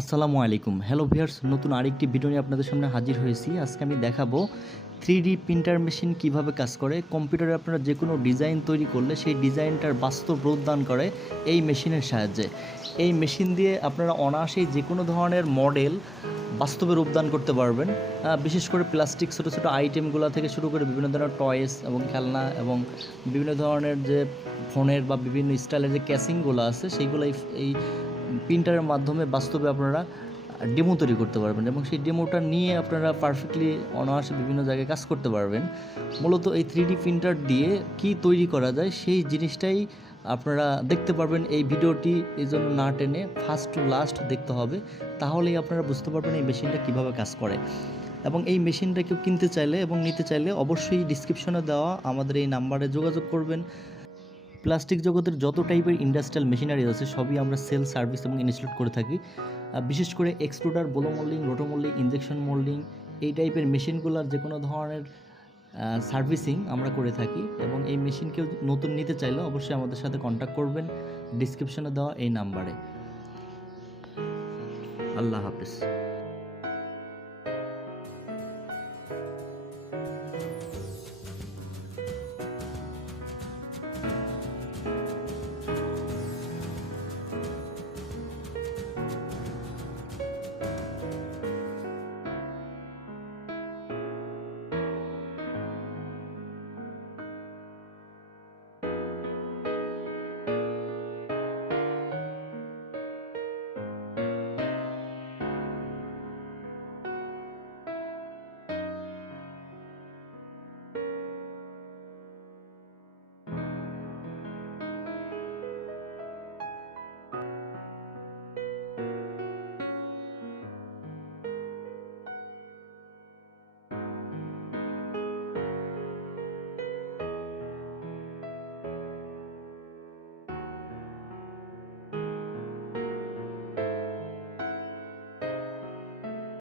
আসসালামু আলাইকুম। Hello viewers, নতুন আরেকটি ভিডিও নিয়ে আপনাদের সামনে হাজির হয়েছি। আজকে আমি দেখাবো 3D প্রিন্টার মেশিন কিভাবে কাজ করে। কম্পিউটারে আপনারা যেকোনো ডিজাইন তৈরি করলে সেই ডিজাইনটার বাস্তব রূপ দান করে এই মেশিনের সাহায্যে। এই মেশিন দিয়ে আপনারা অনায়াসেই যেকোনো ধরনের মডেল বাস্তবে রূপদান করতে পারবেন। বিশেষ করে প্লাস্টিক ছোটো ছোটো আইটেমগুলো থেকে শুরু করে বিভিন্ন ধরনের টয়েস এবং খেলনা এবং বিভিন্ন ধরনের যে ফোনের বা বিভিন্ন স্টাইলের যে ক্যাসিংগুলো আছে সেইগুলো এই প্রিন্টারের মাধ্যমে বাস্তবে আপনারা ডেমো তৈরি করতে পারবেন এবং সেই ডেমোটা নিয়ে আপনারা পারফেক্টলি অনায়াসে বিভিন্ন জায়গায় কাজ করতে পারবেন। মূলত এই 3D প্রিন্টার দিয়ে কি তৈরি করা যায় সেই জিনিসটাই আপনারা দেখতে পারবেন এই ভিডিওটি। এই জন্য না টেনে ফার্স্ট টু লাস্ট দেখতে হবে, তাহলেই আপনারা বুঝতে পারবেন এই মেশিনটা কীভাবে কাজ করে। এবং এই মেশিনটা কেউ কিনতে চাইলে এবং নিতে চাইলে অবশ্যই ডিসক্রিপশনে দেওয়া আমাদের এই নাম্বারে যোগাযোগ করবেন। প্লাস্টিক জগতের যত টাইপের ইন্ডাস্ট্রিয়াল মেশিনারি আছে সবই আমরা সেল, সার্ভিস এবং ইনস্টল করে থাকি। বিশেষ করে extruder, blow moulding, roto moulding, injection moulding এই টাইপের মেশিনগুলোর যে কোনো ধরনের সার্ভিসিং আমরা করে থাকি। এবং এই মেশিন কেউ নতুন নিতে চাইলে অবশ্যই আমাদের সাথে কন্ট্যাক্ট করবেন ডিসক্রিপশনে দেওয়া এই নাম্বারে। আল্লাহ হাফেজ।